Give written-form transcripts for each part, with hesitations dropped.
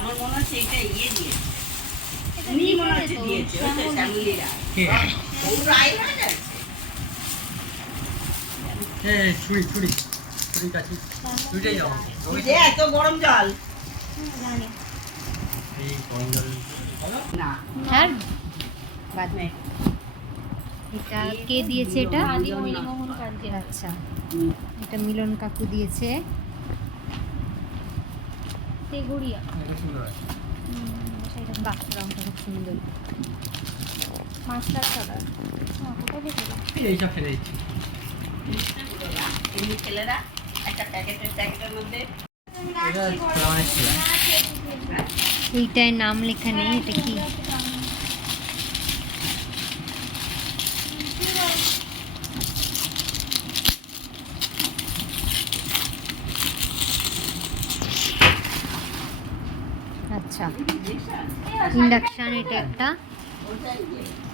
আমার মনে হচ্ছে এটা ইয়ে দিয়েছে, উনি মনে হচ্ছে দিয়েছে, ওই তো শ্যামলী রায়। ও রায় হয়ে যাচ্ছে। ছুরি ছুরি ছুরি কাছি ছুরিটাই যাও ওই যে এত গরম জল জানি এই গরম জল না। আর বাদ নেই। এটা কে দিয়েছে? এটা মোহন কাঞ্জি। আচ্ছা, এটা মিলন কাকু দিয়েছে। তেগুড়িয়া। এটা সুন্দর আছে বাহ, রংটা খুব সুন্দর। Master colour. কোথায় দেখলাম? এইসব ফেলে দিচ্ছি এমনি ছেলেরা একটা প্যাকেটের মধ্যে এটা ফ্লাওয়ারের ছিল এইটায় নাম লেখা নেই, এটা কি? আচ্ছা, ইন্ডাকশন। এটা একটা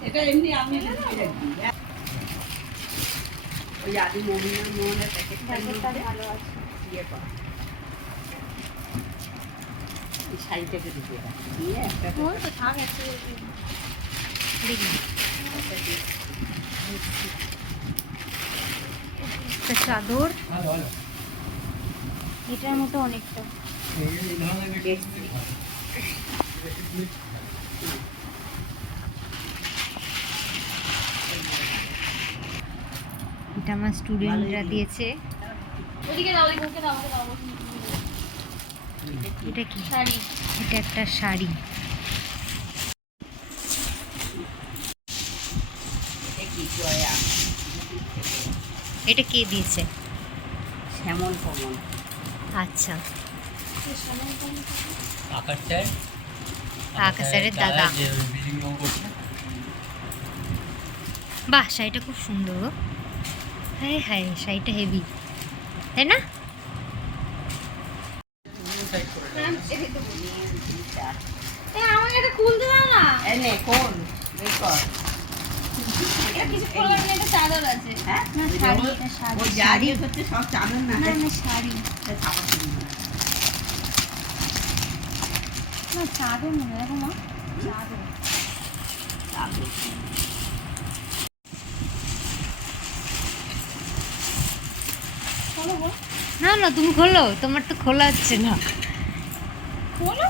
এটা এমনি আমি লিখে রাখি। ওই আদি মোহনের প্যাকেটটা ভালো আছে, ইয়ে কর এই শাড়িটাকে ঢুকিয়ে রাখি, দিয়ে একটা একটা চাদর। ভালো ভালো এটার মতো অনেকটা। এই ধরনের এটা আমার স্টুডেন্টরা দিয়েছে। এটা কি? শাড়ি। এটা একটা শাড়ি। এটা কি জয়া, এটা কে দিয়েছে? শ্যামল কমল। আচ্ছা, আকাশ স্যার আকাশ স্যারের দাদা। যে বিল্ডিং রং করছে বাহ, শাড়িটা খুব সুন্দর গো। হ্যাঁ হ্যাঁ, শাড়িটা হেভি, তাই না? সাইড করে আমাকে এটা খুলতে দাও না। এনে কোন বের কর। এটা কিছু খোলার নেই, এটা চাদর আছে। হ্যাঁ না, শাড়ি, এটা শাড়ি। ওই যা দিয়ে হচ্ছে সব চাদর না, না না, শাড়ি। এটা খাবার কিনে না। না, চাদর মনে হয়। দেখো মা, চাদর। চাদর। খোলো গো। না না, তুমি খোলো, তোমার তো খোলা হচ্ছে না। খোলো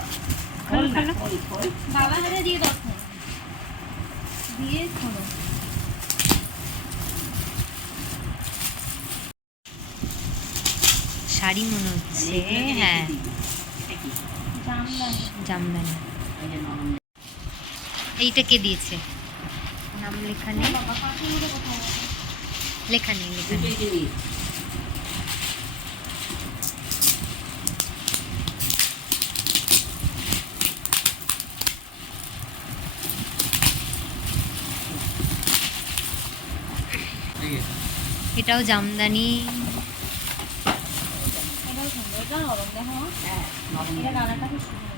খোল খোলো না, খোলো। খোল, খোল। বাবা হাতে দিয়ে দাও, দিয়ে খোলো। শাড়ি মনে হচ্ছে। হ্যাঁ, এটা কি? জামদানি। ওই যে নরম। এইটা কে দিয়েছে? নাম লেখা নেই, লেখা নেই, লেখা নেই। দুটোই জিনিস। ঠিক আছে এটাও জামদানি। হ্যাঁ, নরম।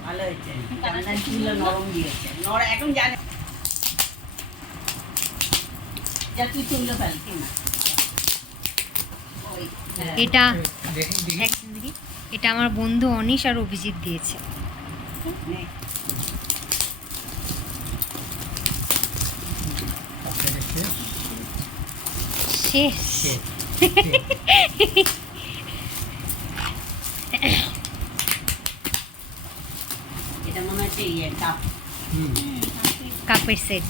ভালো হয়েছে। জামদানি ছিল, নরম দিয়েছে। এখন জানে যা তুই চুললো ফেল কি না। ওই, হ্যাঁ। এটা দেখি দেখি এক second দেখি। এটা আমার বন্ধু অনিশ আর অভিজিৎ দিয়েছে। নে। শেষ। এটা মনে হচ্ছে ইয়ে কাপ। কাপের সেট।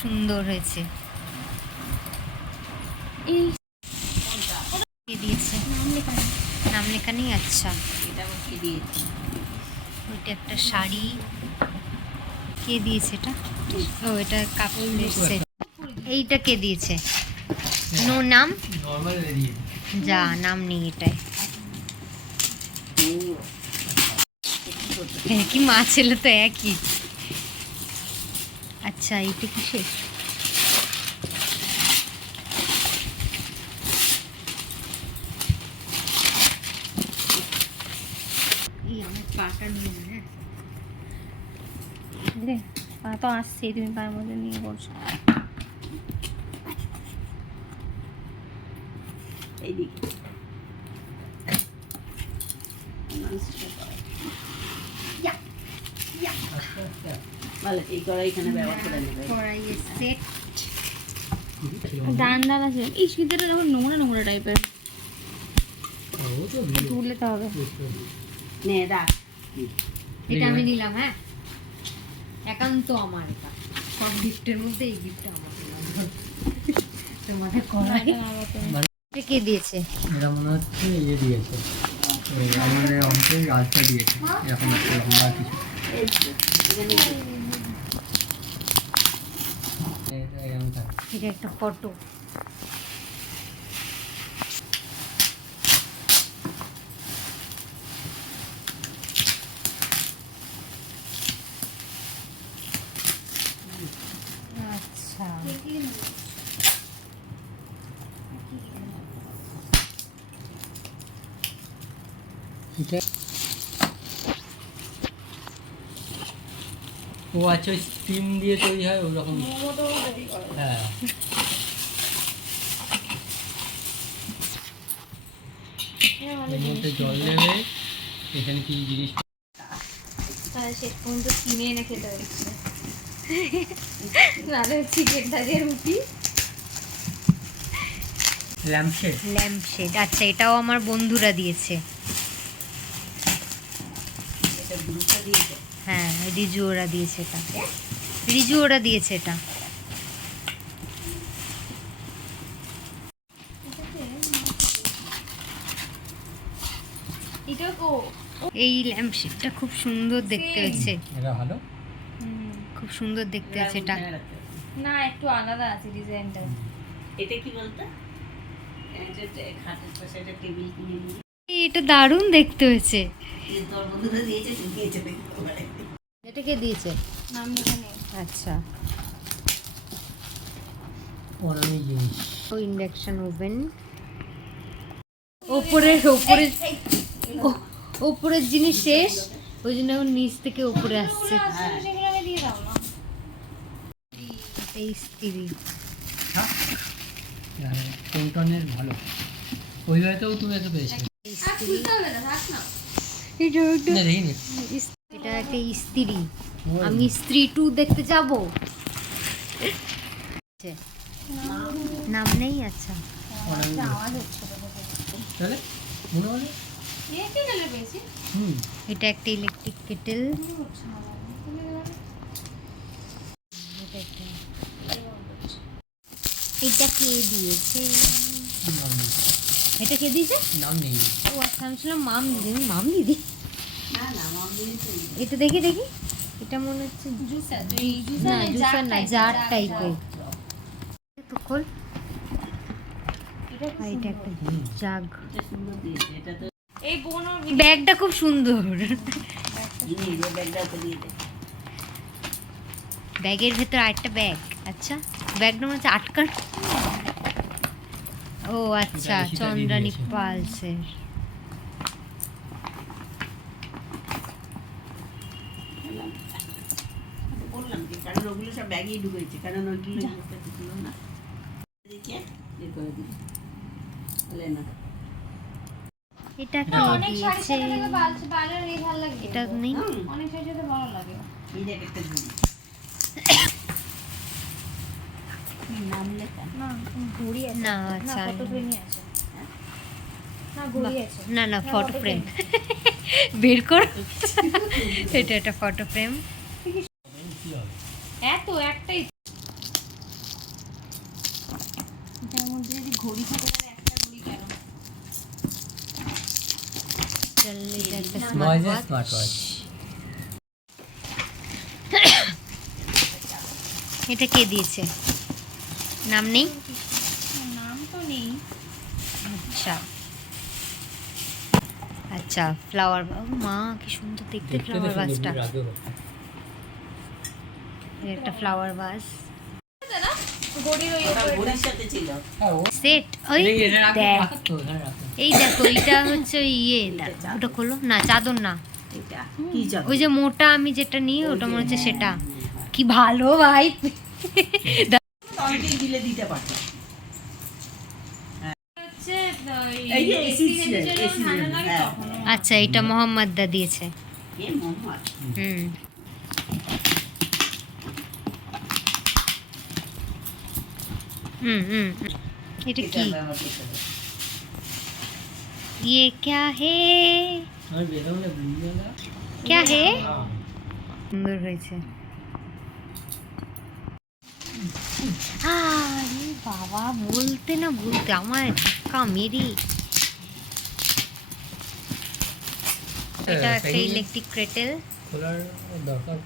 সুন্দর হয়েছে। কে দিয়েছে? নাম লেখা নেই। আচ্ছা, এটা আবার কি দিয়েছে? ওইটা একটা শাড়ি। কে দিয়েছে এটা? ও, এটা কাপড়ের সেট। এইটা কে দিয়েছে? নো নাম। নরমাল রেডি যা, নাম নেই এটায়। কি মা ছেলে তো একই। আচ্ছা, এইটা কিসের? এই আমার পাটা নিয়ে না। হ্যাঁ রে, পা তো আসছেই, তুমি পায়ের মধ্যে নিয়ে করছো। এইদিকে ননস্টিকের কড়াই। ভালো, এই কড়াই এখানে ব্যবহার করে নেবে। কড়াইয়ের সেট। ডান ডান আছে এই শীতেটা যখন নোংরা নোংরা টাইপের তুলে তো হবে। নে রাখ। এটা আমি নিলাম, হ্যাঁ একান্ত আমার, এটা সব গিফটের মধ্যে এই গিফটটা আমার তোমাদের কড়াই। এটা কে দিয়েছে? এটা মনে হচ্ছে ইয়ে দিয়েছে, ওই আমাদের অঙ্কের রাজটা দিয়েছে, এরকম একটা লম্বা কিছু। এই তো, এখানে এটা এরকম থাকে। এটা একটা ফটো। আচ্ছা এটা ও আচ্ছা, ওই স্টিম দিয়ে তৈরি হয় ওরকম। হ্যাঁ, এর মধ্যে জল দেবে, এখানে কি জিনিস তাহলে শেষ পর্যন্ত কিনে এনে খেতে হচ্ছে নাহলে চিকেনটা দিয়ে রুটি। ল্যাম্পশেড। ল্যাম্পশেড, আচ্ছা এটাও আমার বন্ধুরা দিয়েছে। এটা গুঁড়োটা দিয়েছে। হ্যাঁ রিজু ওরা দিয়েছে এটা, রিজু ওরা দিয়েছে এটা। এটা ও এই ল্যাম্পশেডটা খুব সুন্দর দেখতে হয়েছে, এটা ভালো। খুব সুন্দর দেখতে হয়েছে এটা। না একটু আলাদা আছে ডিজাইনটা। এটা কি বলতো? এটা খাটের পাশে একটা টেবিল কিনে নিয়ে এটা দারুণ দেখতে হয়েছে। তোর বন্ধুরা দিয়েছে, তুই দিয়েছে দেখতে পারে। এটা কে দিয়েছে? নাম লেখা নেই। আচ্ছা অনামি জিনিস। ও ইন্ডাকশন ওভেন। ওপরের ওপরের জিনিস শেষ, ওই জন্য এখন নিচ থেকে উপরে আসছে। সেগুলো আমি দিয়ে দাও না। এই স্ত্রী টনটনের ভালো, ওই হয়তো তুমি এত পেয়েছো আর খুলতে হবে না, থাক না। না, দেখিনি। এটা একটা স্ত্রী, আমি স্ত্রী 2 দেখতে যাব। নাম নেই? আচ্ছা অনামি জিনিস। আওয়াজ হচ্ছে তো তাহলে মনে হলো কি কালার পেয়েছি? এটা একটা ইলেকট্রিক কেটেল। এটা কে দিয়েছে? নাম নেই। এটা কে দিয়েছে? নাম নেই। ও আচ্ছা, আমি ছিলাম মাম দিদি। মাম দিদি না না, আমার দিয়েছে। এটা দেখি দেখি, এটা মনে হচ্ছে জুসার না জুসার না, জার টাইপের। তো খোল। আর এটা একটা জাগ। এটা সুন্দর দিয়েছে, এটা তো এই বোন ব্যাগটা খুব সুন্দর। জিনিস, এই ব্যাগটা তো দিয়ে দে। ব্যাগের ভেতর আরেকটা ব্যাগ। আচ্ছা ব্যাগটা মনে হচ্ছে আটকান। ও আচ্ছা, এটা সেটা দিয়ে চন্দ্রানী দিয়েছে। পালসের। বললাম যে কারণ ওগুলো সব ব্যাগেই ঢুকেছে, কারণ ওইগুলো জিনিসটা তো ছিল না। দেখে ইয়ে করে দিই বলে না। এটা না কে অনেক শাড়ির দিয়েছে? সাথে থেকে বালের এই ভালো লাগে। এটা নেই। অনেক শাড়ির সাথে ভালো লাগে। এই দেখ একটা ঘুড়ি। নাম লেখা না ঘড়ি আছে না, না, আচ্ছা, ফটো ফ্রেমই আছে। না ঘড়ি আছে। না না, না, ফটো photo ফ্রেম বের করো। এটা একটা ফটো ফ্রেম। কি হবে? এত একটাই এটার মধ্যে যদি ঘড়ি থাকে তাহলে একটা ঘড়ি কেন? এটা একটা Noise স্মার্ট smart watch. এটা কে দিয়েছে? নাম নেই? নাম তো নেই। আচ্ছা আচ্ছা, ফ্লাওয়ার। মা কি সুন্দর দেখতে দেখতে তো ফ্লাওয়ার সুন্দর, ভাসটা। কিন্তু রাগও হচ্ছে। একটা ফ্লাওয়ার ভাস না ঘড়ির ওই ওটা উপরে ঘড়ির সাথে ছিল। হ্যাঁ, ও সেট। ওই এই এটা রাখো, দেখ, রাখো তো, এখানে রাখো। এই দেখো, এটা হচ্ছে ওই ইয়ে। ওটা খোলো না, চাদর না, এটা কি জানো? ওই যে মোটা আমি যেটা নিই ওটা মনে হচ্ছে সেটা। কি ভালো ভাই। অনেকেই দিলে দিতে পারতো। হচ্ছে এই যে এসি AC ছিল, AC ঠান্ডা লাগে হ্যাঁ। তখন আচ্ছা এটা মোহাম্মদ দা দিয়েছে। এ মোহাম্মদ হুম হুম হুম এটা কি ये क्या है আর বেরোও না ব্লু না क्या है সুন্দর হয়েছে। আরে বাবা বলতে না বলতে আমার ধাক্কা মেরি। এটা একটা ইলেকট্রিক কেটেল। খোলার দরকার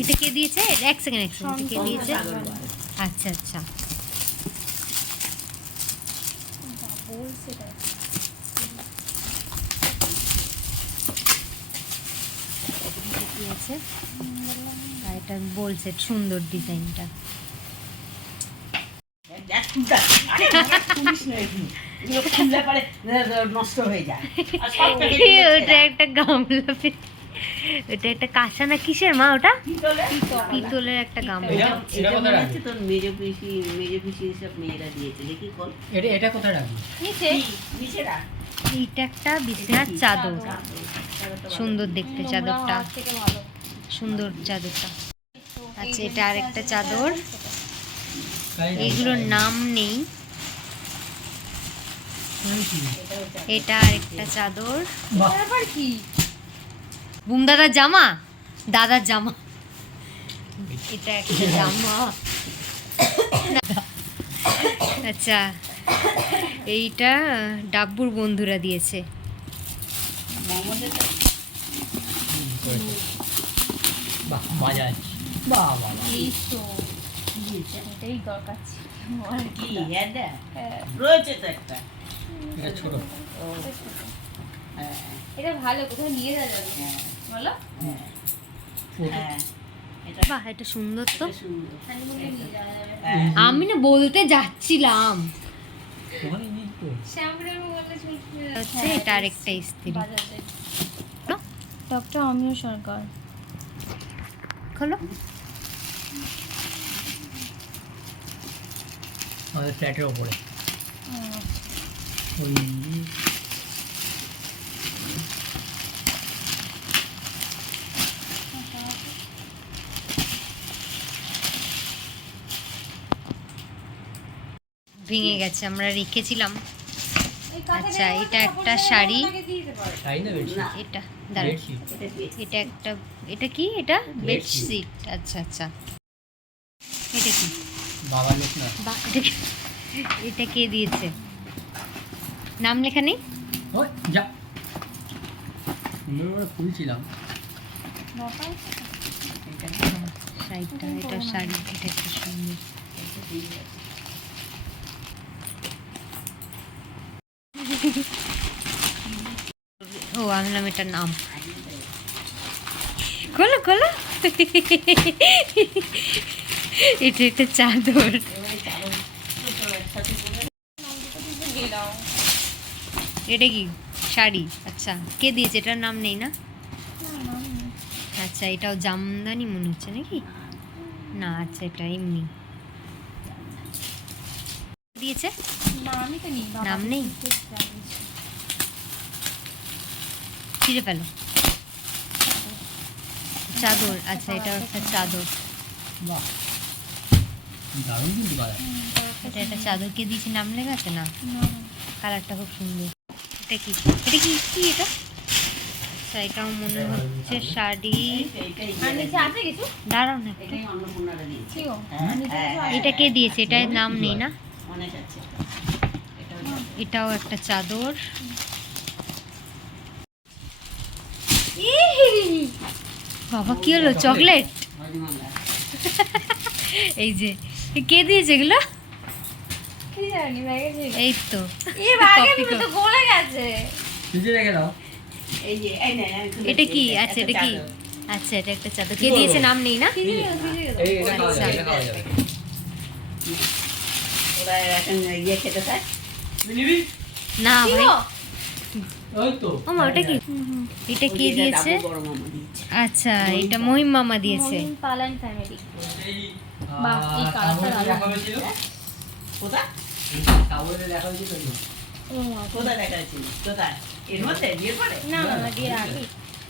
এটা কে দিয়েছে? এক সেকেন্ড কে দিয়েছে? আচ্ছা আচ্ছা কি আছে? আর এটা বোল সেট, সুন্দর ডিজাইনটা। দেখ খুলটা, আরে অনেক খুলিস না এগুলো। এগুলো খুললে পরে নষ্ট হয়ে যায়। আর সব প্যাকেট ওটা একটা গামলা ওটা একটা কাঁসা না কিসের মা ওটা? পিতলের একটা গামলা। এটা এটা কোথায় মনে হচ্ছে রাখবি? তোর মেজো পিসি সব মেয়েরা দিয়েছে দেখি কল এটা কোথায় রাখবি? নিচে নিচে রাখ। এইটা একটা বিছানার চাদর, সুন্দর দেখতে চাদরটা, সুন্দর চাদরটা। আচ্ছা এটা আর একটা চাদর, এগুলোর নাম নেই। এটা আর একটা চাদর। বুম দাদার জামা, দাদার জামা। এটা একটা জামা। আচ্ছা এইটা ডাব্বুর বন্ধুরা দিয়েছে। বাহ বাজাজ, বাহ বাহ এটাই দরকার ছিল। কি এটা রয়েছে তো একটা এটা ছোট। ও হ্যাঁ এটা ভালো, কোথাও নিয়ে যাওয়া যাবে হ্যাঁ বলো। হ্যাঁ এটা বাহ এটা সুন্দর তো। এটা সুন্দর। হানিমুনে নিয়ে যাওয়া যাবে। হ্যাঁ আমি না বলতে যাচ্ছিলাম। ওখানে নিয়ে তো শ্যামপুরের বললে চলছে। হচ্ছে এটা আর একটা ইস্ত্রি। বাজাজের। ডক্টর অমিয় সরকার। খোলো। আমাদের ফ্ল্যাটের ওপরে ওই ভেঙে গেছে, আমরা রেখেছিলাম। আচ্ছা এটা একটা শাড়ি, শাড়ি না বেডশিট? এটা দাঁড়া, বেডশিট। এটা একটা, এটা কি? এটা Bedsheet। বেডশিট। আচ্ছা আচ্ছা এটা কি? বাবা লোক না। এটা এটা কে দিয়েছে? নাম লেখা নেই। ওই যা সুন্দর করে খুলছিলাম। শাড়িটা, এটা শাড়ি, এটা একটা সুন্দর। ও আনলাম এটার নাম। খোলো খোলো। এটা একটা চাদর। এটা কি? শাড়ি। আচ্ছা কে দিয়েছে? এটার নাম নেই না? আচ্ছা এটাও জামদানি মনে হচ্ছে নাকি? না আচ্ছা এটা এমনি দিয়েছে, নাম নেই। ছিঁড়ে ফেলো। চাদর। আচ্ছা এটাও একটা চাদর। বাহ দারুণ কিন্তু বাজাজ। এটা একটা চাদর কে দিয়েছে, নাম লেখা আছে না? কালারটা খুব সুন্দর। এটা কি? এটা কি কি এটা? আচ্ছা এটাও মনে হচ্ছে শাড়ি। আর নিচে আছে কিছু? দাঁড়াও না একটু। এটাই অন্নপূর্ণারা দিয়েছে ছিল? হ্যাঁ হ্যাঁ এটা কে দিয়েছে? এটার নাম নেই না? অনেক আছে এটাও এটাও একটা চাদর। বাবা কি হলো? চকলেট? হরিমালা এই যে কে দিয়েছে এগুলো? কি জানি ব্যাগে ছিল। এই তো এ ব্যাগে Copy তো গলে গেছে। ফ্রিজে রেখে দাও। এই যে এই না এটা কি? আচ্ছা এটা কি? আচ্ছা এটা একটা চাদর কে দিয়েছে, নাম নেই না? এই এটা খাওয়া যাবে, এটা খাওয়া যাবে। ওরা এখন ইয়ে খেতে চায় তুই নিবি? না ভাই। ওই তো ও মা ওটা কি? এটা কে ওই যে দিয়েছে? ডাবু বড় মামা দিয়েছে আচ্ছা এটা মহিম মামা দিয়েছে। মমিন পালান ফ্যামিলি। এই বাহ, এই কালারটা তারপরে দারুণ। দেখা হয়েছিল? কোথা কাগজে দেখা হয়েছে তো? কোথায় দেখা যাচ্ছিল? কোথায়? এর মধ্যে? বিয়ের পরে? না না না বিয়ের আগে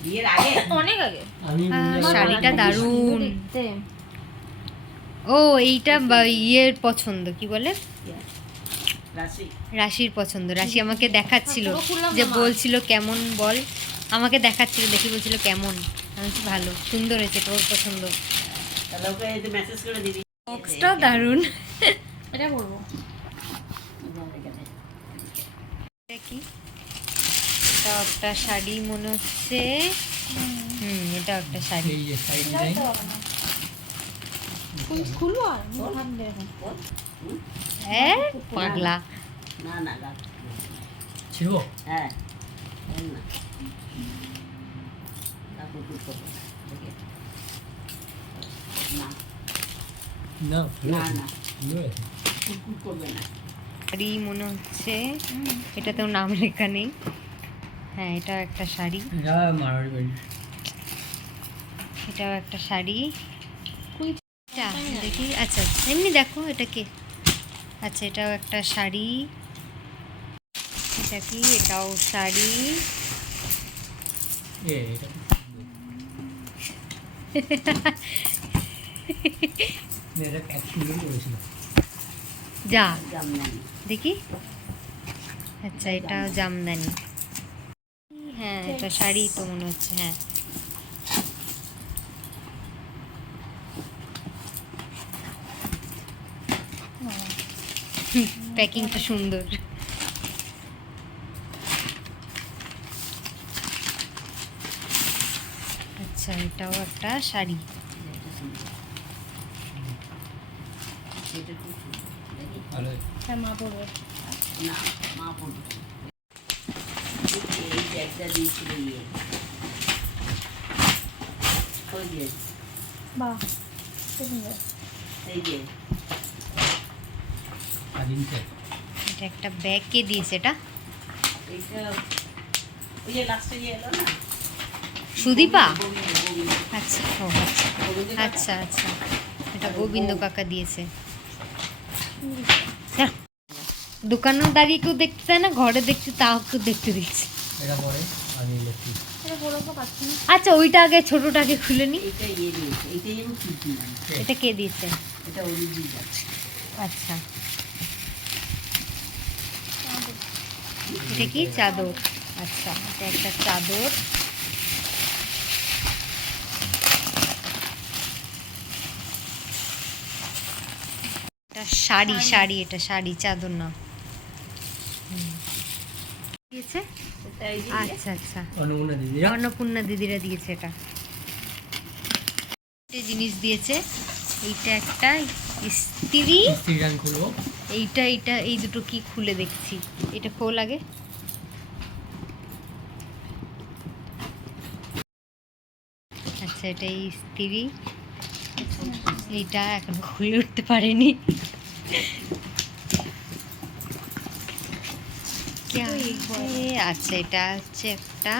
বিয়ের আগে? অনেক আগে আমি শাড়িটা দারুণ। দেখতে ও এইটা ইয়ের পছন্দ, কি বলে, রাশি। রাশির পছন্দ। রাশি আমাকে দেখাচ্ছিল, পুরো খুললাম যে না মা। বলছিল কেমন বল, আমাকে দেখাচ্ছিল, দেখি বলছিল কেমন। আমি বলছি ভালো, সুন্দর হয়েছে, তোর পছন্দ। তাহলে ওকে একটু মেসেজ করে দিবি। বক্সটাও দারুণ। এটা করবো এটা কি? এটা একটা শাড়ি মনে হচ্ছে। এটা একটা শাড়ি। এই যে সাইড ডিজাইন খুলবো আর হাত দিয়ে এখন। বল। হুম? হ্যাঁ পাগলা। না না রাখ। ছিল। হ্যাঁ বল না। তারপর তুই করবো না। দেখে। না না না না খুলে কুকুর করবে না। শাড়ি মনে হচ্ছে, এটাতেও নাম লেখা নেই। হ্যাঁ এটাও একটা শাড়ি, যা মারারি বাড়ি এটাও একটা শাড়ি। আচ্ছা দেখি, আচ্ছা এমনি দেখো এটা কি। আচ্ছা এটাও একটা শাড়ি। এটা কি? এটাও শাড়ি। এটা মেয়েরা প্যাক সুন্দর করেছিল। যা জামদানি। দেখি। আচ্ছা এটাও জামদানি। হ্যাঁ এটা শাড়ি তো মনে হচ্ছে। হ্যাঁ প্যাকিংটা সুন্দর। আচ্ছা এটাও একটা শাড়ি। এটা সুন্দর। এটা খুব সুন্দর। দেখি। ভালো হ্যাঁ মা পড়বে না মা পড়বে। এই যে একটা দিয়েছিল ইয়ে। ওই যে বাহ খুব সুন্দর এই যে স্বাধীন সেট এটা একটা ব্যাগ। কে দিয়েছে এটা? এইটা ওই যে লাস্টে যে এলো না সুদীপা? গোবিন্দ, গোবিন্দ। আচ্ছা ও আচ্ছা গোবিন্দ কাকা। আচ্ছা আচ্ছা এটা গোবিন্দ কাকা দিয়েছে। হ্যাঁ, দোকানে দাঁড়িয়ে কেউ দেখতে চায় না, ঘরে দেখতে তাও কেউ দেখতে দিচ্ছে। এটা পরে আমি ইলেকট্রিক এটা বড় তো পাচ্ছি না আচ্ছা ওইটা আগে, ছোটটাকে খুলে নি। এইটা ইয়ে দিয়েছে এইটা যেমন কীর্তি মানে এটা কে দিয়েছে? এটা অরিজিনাল। আচ্ছা এটা কি? চাদর। আচ্ছা এটা একটা চাদর। এটা শাড়ি, শাড়ি, এটা শাড়ি, চাদর না। দিয়েছে? এটা এই যে আচ্ছা আচ্ছা অনুমনা দিদিরা অন্নপূর্ণা দিদিরা দিয়েছে এটা। একটা জিনিস দিয়েছে, এইটা একটা ইস্ত্রি। স্ত্রীরান খুলবো এইটা এইটা এই দুটো কি খুলে দেখছি, এটা খোল আগে। আচ্ছা এটা ইস্ত্রি, এইটা এখন খুলে উঠতে পারেনি। আচ্ছা এটা হচ্ছে একটা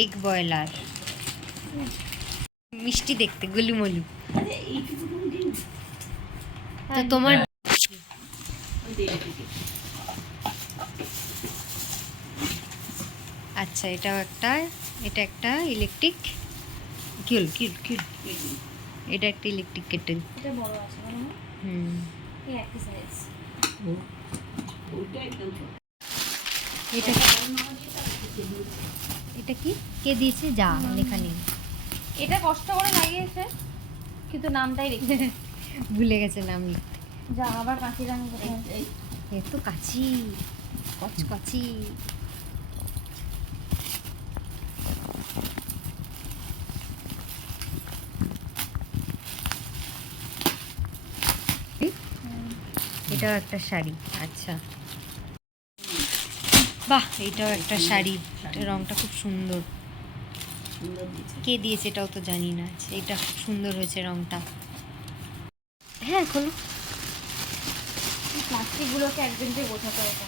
এগ বয়লার, মিষ্টি দেখতে, গুলুমলু। আরে এইটুকু তুমি দিন তো তোমার ওই যে এইটুকু। আচ্ছা এটাও একটা, এটা একটা ইলেকট্রিক কি হল, কি হল, কি হল? কেটলি। এটা একটা ইলেকট্রিক কেটেল। এটা বড় আছে না হুম এই একই সাইজ ওইটা একদম ছোট। এটা এটা কি? কে দিয়েছে? যা লেখা নেই। এটা কষ্ট করে লাগিয়েছে কিন্তু নামটাই রেখে ভুলে গেছে নাম লিখতে। যা আবার কাঁচি রাঙ কোথায় এই এ তো কাচি, কচকচি। এটাও একটা শাড়ি। আচ্ছা বাহ, এটাও একটা শাড়ি, এটা রংটা খুব সুন্দর। সুন্দর দিয়েছে। কে দিয়েছে এটাও তো জানি না। আচ্ছা এটা খুব সুন্দর হয়েছে রংটা। হ্যাঁ খোলো। প্লাস্টিকগুলোকে একজনকে গোছাতে হবে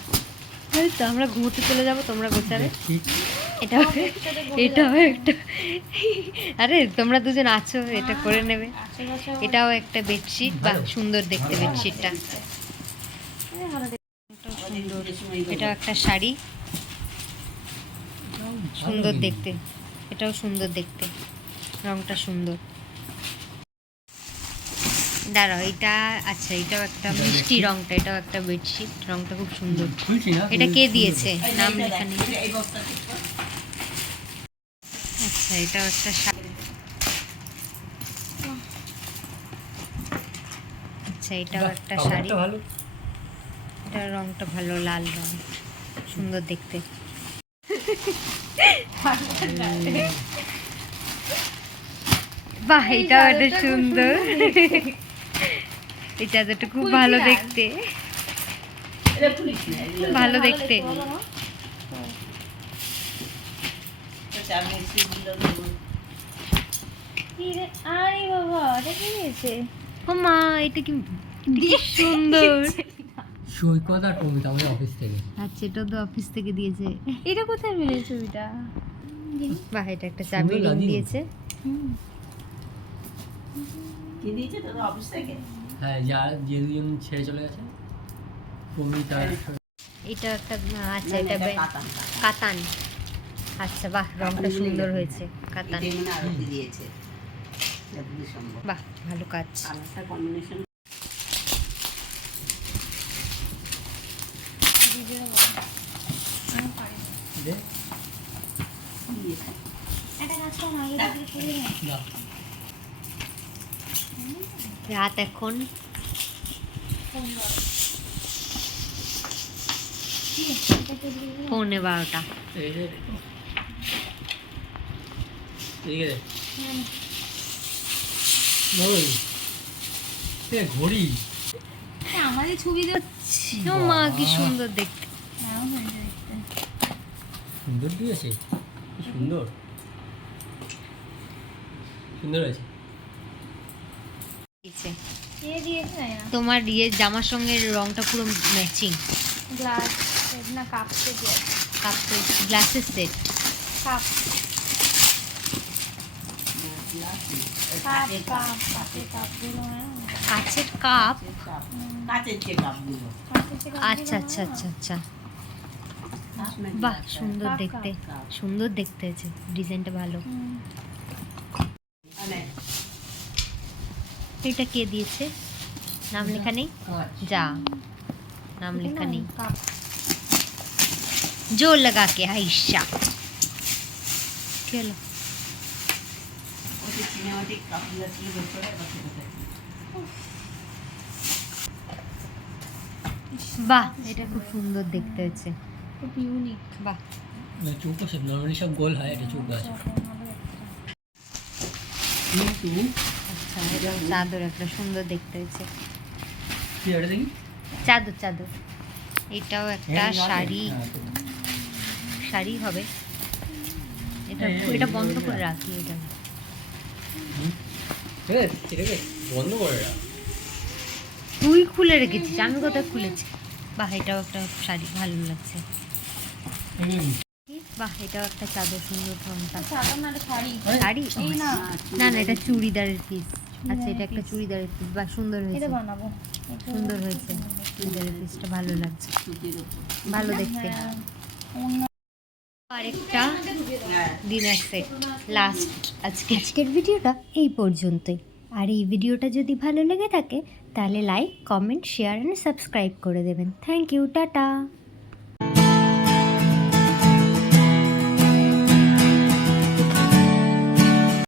এই তো আমরা ঘুমোতে চলে যাব, তোমরা গোছাবে। ঠিক এটা এটাও একটা, আরে তোমরা দুজন আছো, এটা করে নেবে। আশেপাশে এটাও একটা বেডশিট, বাহ সুন্দর দেখতে বেডশিটটা। ভালো দেখতে। এটাও সুন্দর, এটা একটা শাড়ি, সুন্দর দেখতে, এটাও সুন্দর দেখতে, রংটা সুন্দর। দাঁড়াও, এটা আচ্ছা, এটাও একটা মিষ্টি রংটা, এটাও একটা বেডশিট, রংটা খুব সুন্দর। খুলছি না, এটা কে সুন্দর দিয়েছে? এই নাম এইটা লেখা দেখ, নেই। এই বক্সটা ঠিক কর। আচ্ছা, এটাও একটা শাড়ি। আচ্ছা, এটাও বাহ, একটা কাপড়টা শাড়ি, ভালো। এটার রংটা ভালো, লাল রং, সুন্দর দেখতে। বাহ, এটাও একটা সুন্দর, এই চাদরটা খুব ভালো দেখতে, এটা খুলিস না, এগুলো ভালো দেখতে। বলো না? এটা আমি সিগুলো দেবো। কি রে? আরে বাবা, এটা কি হয়েছে? ও মা, এটা কি সুন্দর। সৈকত আর কবিতা আমাদের অফিস থেকে। আচ্ছা, এটা তো অফিস থেকে দিয়েছে। এটা কোথায় মিলে ছবিটা? বাহ, এটা একটা চাবি রিং লাগেনি? দিয়েছে। কি দিয়েছে তোদের অফিস থেকে? হ্যাঁ, যে দুজন ছেড়ে চলে গেছে, কবিতা আর এটা একটা আচ্ছা, না, এটা এটা কাতান, কাতান। কাতান। আচ্ছা, বাহ, রংটা সুন্দর হয়েছে, কাতান। এটাই মনে হয় আরতি দিয়েছে। যতদূর সম্ভব। বাহ, ভালো কাজ। কালারটা কম্বিনেশন। দে, একটা কাজ করো না, এটা দিয়ে খুলে নাও। না, রাত এখন কি? এটা তো দিয়ে দাও। 11:15। এই যে, এদিকে দে। ওই, এ ঘড়ি। আমাদের ছবি দেখ। ও মা, কি সুন্দর দেখতে। নাও হয়ে দেখতে। সুন্দর দিয়েছে, কি সুন্দর, সুন্দর হয়েছে। দিয়েছে। কে দিয়েছে না? তোমার জামার সঙ্গে রংটা পুরো ম্যাচিং। গ্লাস না, কাপ থেকে আছে। কাপ, গ্লাসের সেট। কাপ কাপ কাচের কাপ কাপের কাপগুলো না, কাচের কাপ। কাপ, কাচের যে কাপগুলো। কাপের যে কাপগুলো আচ্ছা আচ্ছা না? আচ্ছা আচ্ছা, কাপ নাকি বাহ, কাপ? সুন্দর কাপ, দেখতে, কাপ। সুন্দর দেখতে হয়েছে, ডিজাইনটা ভালো। হুম। মানে এটা কে দিয়েছে? নাম লেখা নেই। কাঁচ। যা, নাম এটা লেখা না, নেই। কাপ। জোর লাগা কে আইসা। কি হলো? ওই সিনেমাটিক কাপগুলো ছিল ভেতরে, বসে বসে। বাহ, এটা খুব সুন্দর দেখতে হয়েছে। খুব ইউনিক। বাহ, না, চৌকো সব নর্মালি সব গোল হয়, এটা চৌকো আছে। কিন্তু আচ্ছা, এটা চাদর একটা সুন্দর দেখতে হয়েছে। কি এটা দেখি? চাদর চাদর, এটাও একটা শাড়ি, হ্যাঁ, শাড়ি হবে। এটা এই, এই, এটা এই, বন্ধ এই, করে এই। রাখি এটা। এটাকে বন্ধ করে রাখ। তুই খুলে রেখেছিস, আমি কোথায় খুলেছি। বাহ, এটাও একটা শাড়ি, ভালো লাগছে। বাহ, এটাও একটা চাদর, সুন্দর রংটা। চাদর না, এটা শাড়ি। শাড়ি? এই না, না না, এটা চুড়িদারের পিস। আচ্ছা, এটা একটা চুড়িদারের পিস, বাহ, সুন্দর এটা হয়েছে, বানাবো। সুন্দর হয়েছে। চুড়িদারের পিসটা ভালো লাগছে, সুতির উপর। ভালো দেখতে। হ্যাঁ, অন্য আরেকটা হ্যাঁ। Dinner set last. আজকের ভিডিওটা এই পর্যন্তই। আর এই ভিডিওটা যদি ভালো লেগে থাকে তাহলে like, comment, share and subscribe করে দেবেন। Thank you, tata.